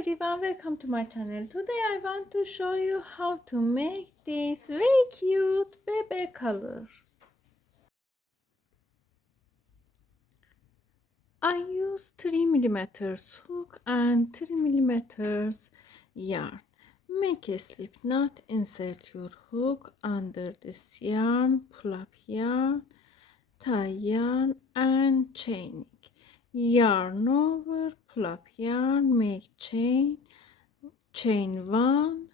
everyone, welcome to my channel. Today I want to show you how to make this very cute baby collar. I use 3mm hook and 3mm yarn. Make a slip knot, insert your hook under this yarn, pull up yarn, tie yarn and chaining. Yarn over, pull up yarn, make chain 1,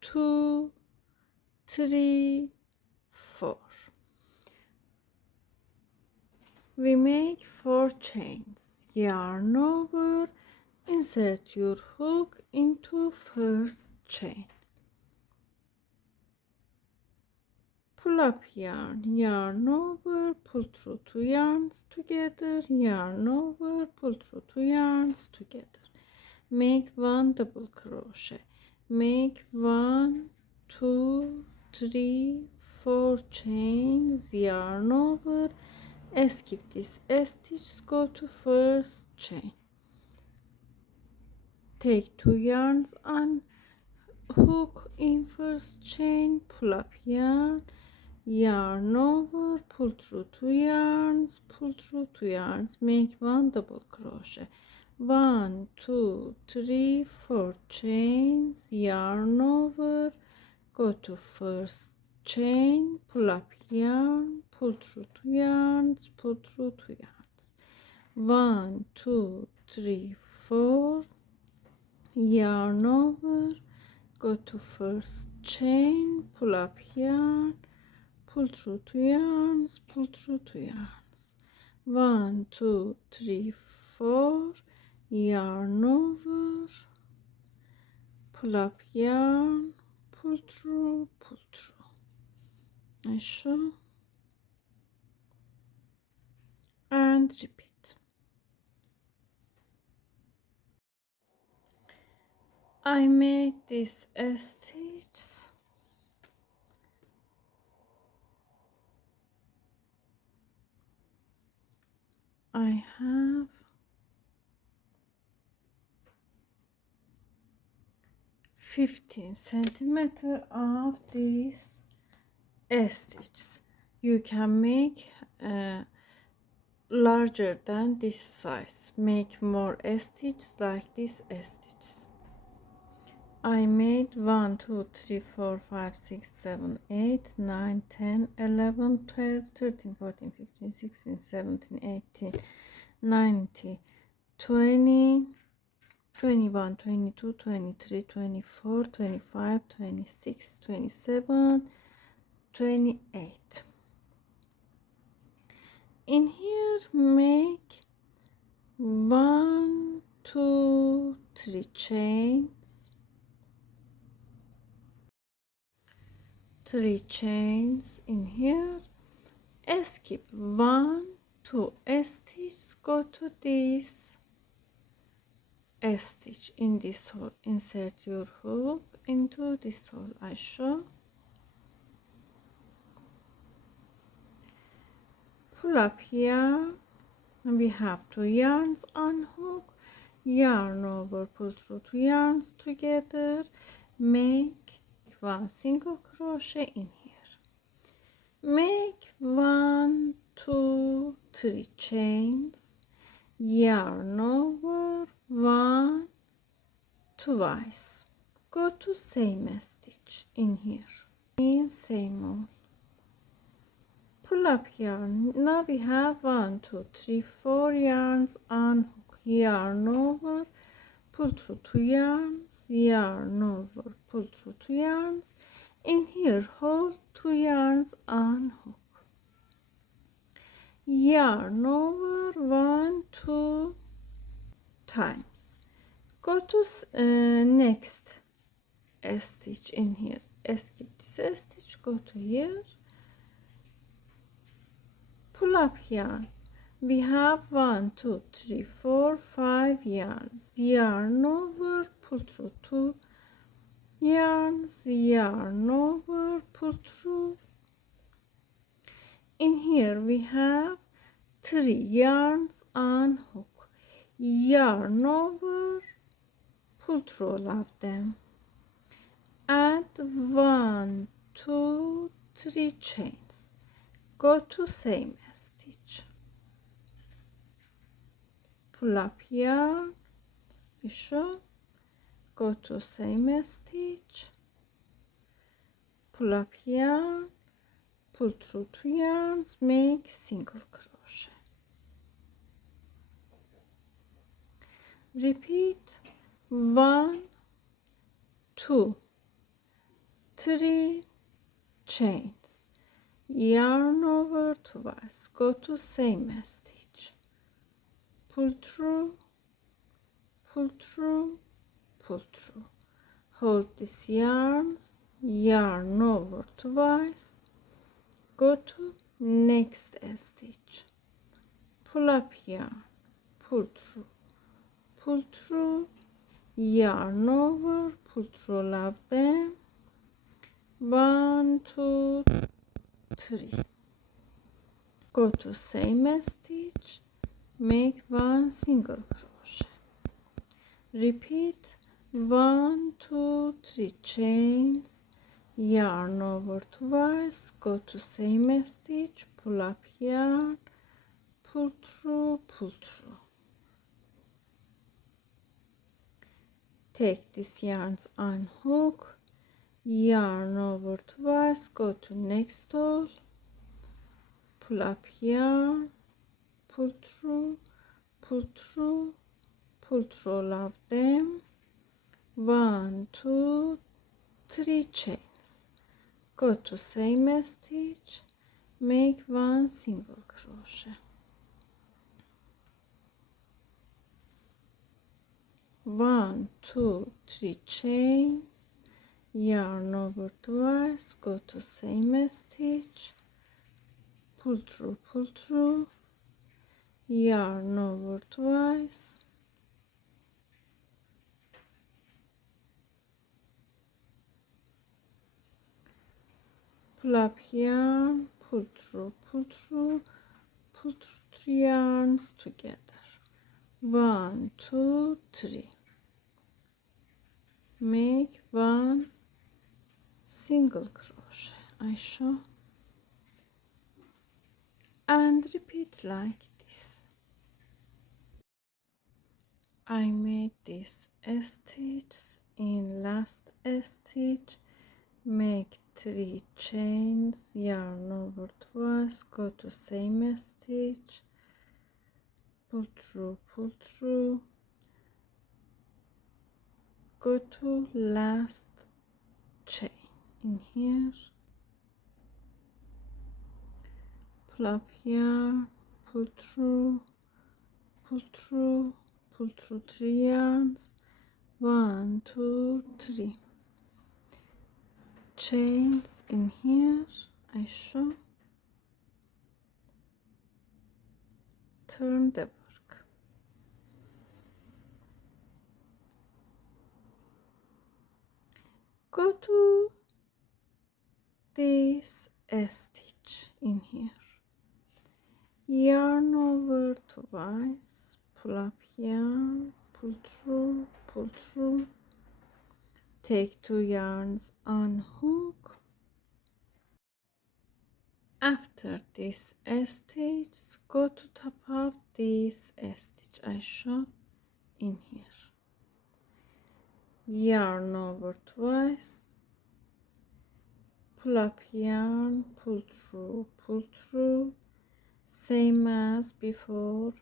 2, 3, 4. We make 4 chains. Yarn over, insert your hook into first chain. Pull up yarn, yarn over, pull through 2 yarns together, yarn over, pull through 2 yarns together. Make 1 double crochet. Make 1, 2, 3, 4 chains, yarn over, skip this stitch, go to first chain. Take 2 yarns and hook in first chain, pull up yarn, yarn over, pull through 2 yarns, pull through 2 yarns, make 1 double crochet. 1, 2, 3, 4 chains, yarn over, go to first chain, pull up yarn, pull through 2 yarns, pull through 2 yarns. 1, 2, 3, 4, yarn over, go to first chain, pull up yarn, pull through 2 yarns, pull through 2 yarns. 1, 2, 3, 4, yarn over, pull up yarn, pull through, I show and repeat. I made this stitch. I have 15 centimeters of these stitches. You can make larger than this size. Make more stitches like this stitches. I made 1, 2, 3, 4, 5, 6, 7, 8, 9, 10, 11, 12, 13, 14, 15, 16, 17, 18, 19, 20, 21, 22, 23, 24, 25, 26, 27, 28. In here make 1, 2, 3 chains, 3 chains in here, skip 1, 2 stitches, go to this stitch in this hole, insert your hook into this hole. I show, pull up yarn, we have 2 yarns on hook, yarn over, pull through 2 yarns together, make 1 single crochet in here, make 1, 2, 3 chains, yarn over, 1 twice, go to same stitch in here, in same hole, pull up yarn. Now we have 1, 2, 3, 4 yarns on hook, yarn over, pull through 2 yarns, yarn over, pull through 2 yarns, in here hold 2 yarns on hook, yarn over 1, 2 times, go to next stitch in here, skip this stitch, go to here, pull up yarn. We have 1, 2, 3, 4, 5 yarns, yarn over, pull through 2 yarns, yarn over, pull through. In here we have 3 yarns on hook, yarn over, pull through all of them, add 1 2 3 chains, go to same stitch, pull up yarn, be sure, go to same stitch, pull up yarn, pull through 2 yarns, make single crochet. Repeat 1 2 3 chains, yarn over twice, go to same stitch, pull through, pull through, pull through, hold these yarns, yarn over twice, go to next stitch, pull up yarn, pull through, yarn over, pull through all of them, 1 2 3, go to same stitch, make 1 single crochet, repeat 1 2 3 chains, yarn over twice, go to same stitch, pull up yarn, pull through, take these yarns, unhook, yarn over twice, go to next stall, pull up yarn, pull through, all of them, 1 2 3 chains, go to same stitch, make 1 single crochet, 1 2 3 chains, yarn over twice, go to same stitch, pull through, yarn over twice, pull up yarn, pull through 3 yarns together, 1 2 3, make 1 single crochet, I show, and repeat like this. I made this stitch, in last stitch make 3 chains, yarn over twice, go to same stitch, pull through, go to last chain in here, pull up yarn, pull through 3 yarns, 1 2 3 chains in here, I show, turn the work, go to this stitch in here, yarn over twice, pull up yarn, pull through, take 2 yarns, unhook, after this stitch go to top of this stitch I show in here, yarn over twice, pull up yarn, pull through, same as before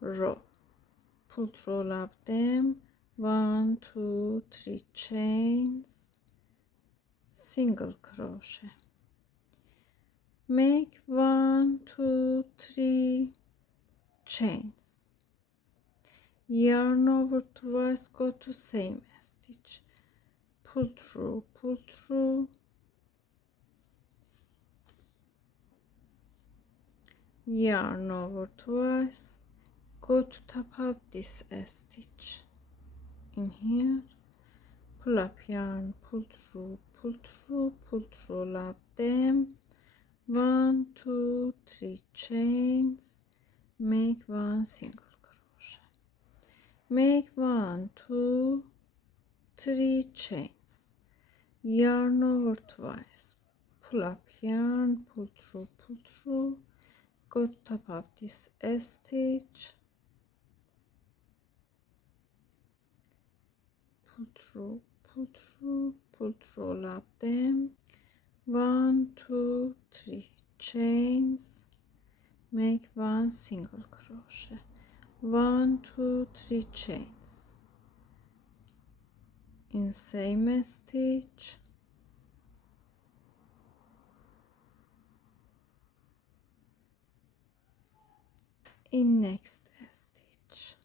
row, pull through all of them, 1 2 3 chains, single crochet, make 1 2 3 chains, yarn over twice, go to same stitch, pull through, yarn over twice, go to top of this stitch in here, pull up yarn, pull through all of them, 1 2 3 chains, make 1 single crochet, make 1 2 3 chains, yarn over twice, pull up yarn, pull through, go to top of this stitch, pull through, all of them, 1 2 3 chains, make 1 single crochet, 1 2 3 chains, in same stitch, in next stitch,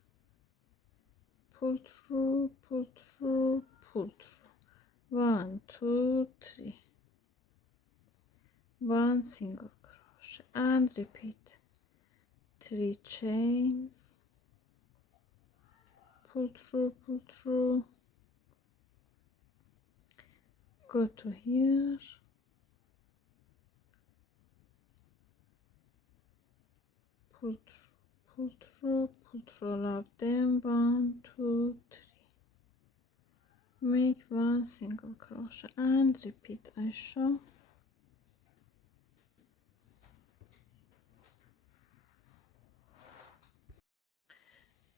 pull through, 1 2 3, 1 single crochet, and repeat 3 chains, pull through, go to here, pull through all of them, 1 2 3, make 1 single crochet and repeat as shown.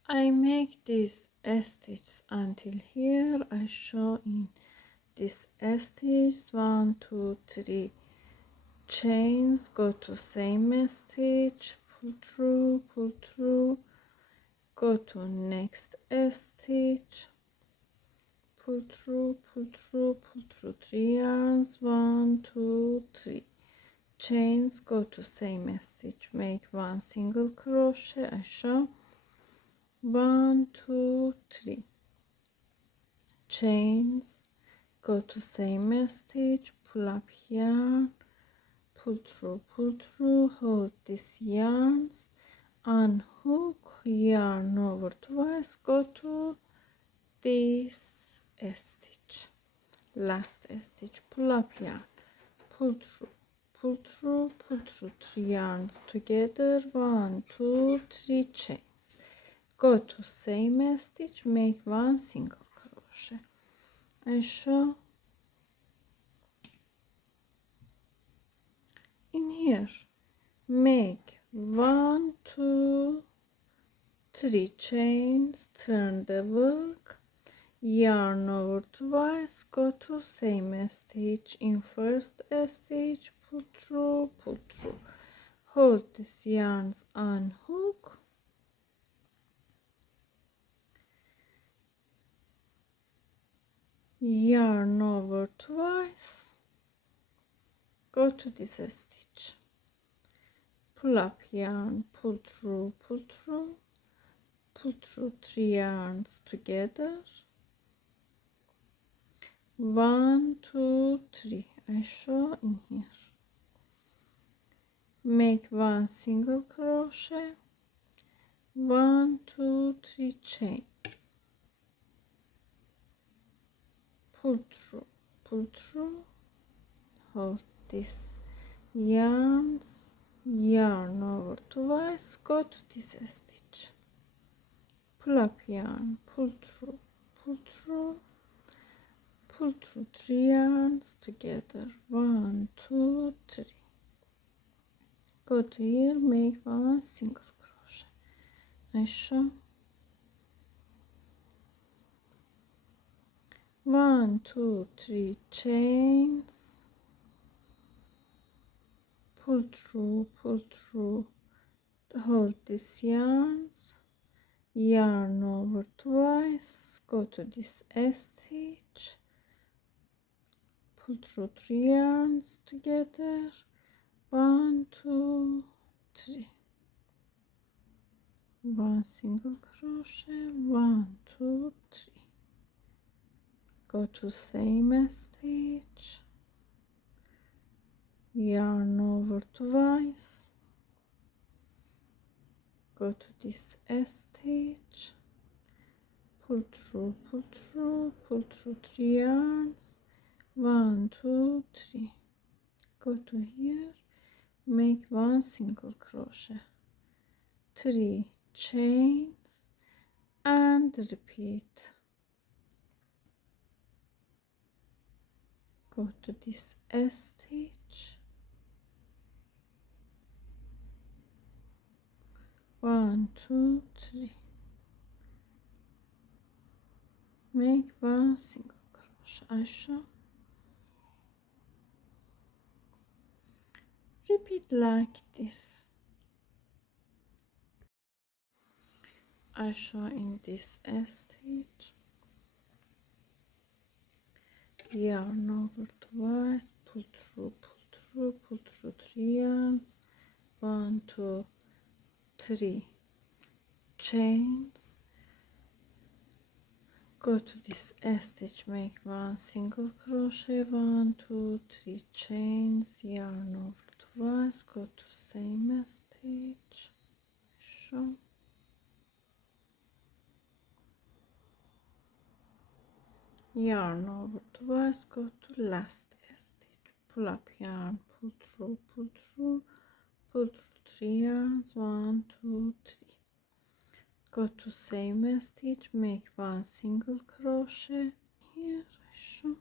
I make these stitches until here. I show in this stitch 1 2 3 chains, go to same stitch, pull through, go to next stitch, pull through 3 yarns, 1 2 3 chains, go to same stitch, make 1 single crochet as shown, 1 2 3 chains, go to same stitch, pull up yarn, pull through, hold these yarns, unhook, yarn over twice, go to this stitch, last stitch, pull up yarn, pull through 3 yarns together, 1 2 3 chains, go to same stitch, make 1 single crochet and show in here, make 1 2 3 chains, turn the work, yarn over twice, go to same stitch, in first stitch, pull through, hold these yarns, unhook, yarn over twice, go to this stitch, pull up yarn, pull through 3 yarns together, 1 2 3 I show in here, make 1 single crochet, 1 2 3 chains, pull through, hold this yarns, yarn over twice, go to this stitch, pull up yarn, pull through 3 yarns together, 1 2 3, go to here, make 1 single crochet I show, 1 2 3 chains, pull through, hold these yarns, yarn over twice, go to this stitch, pull through 3 yarns together, 1 2 3, 1 single crochet, 1 2 3, go to same stitch, yarn over twice, go to this stitch, pull through 3 yarns, 1 2 3, go to here, make 1 single crochet, 3 chains and repeat, go to this stitch, 1 2 3, make 1 single crochet aşağı, repeat like this. Aşağı in this stitch, yarn over twice, pull through, pull through 3 yarns, 1 2 3 chains, go to this stitch, make 1 single crochet, 1 2 3 chains, yarn over twice, go to same stitch, show, yarn over twice, go to last stitch, pull up yarn, pull through, pull through 3 yarns, 1 2 3, go to same stitch, make 1 single crochet here, show,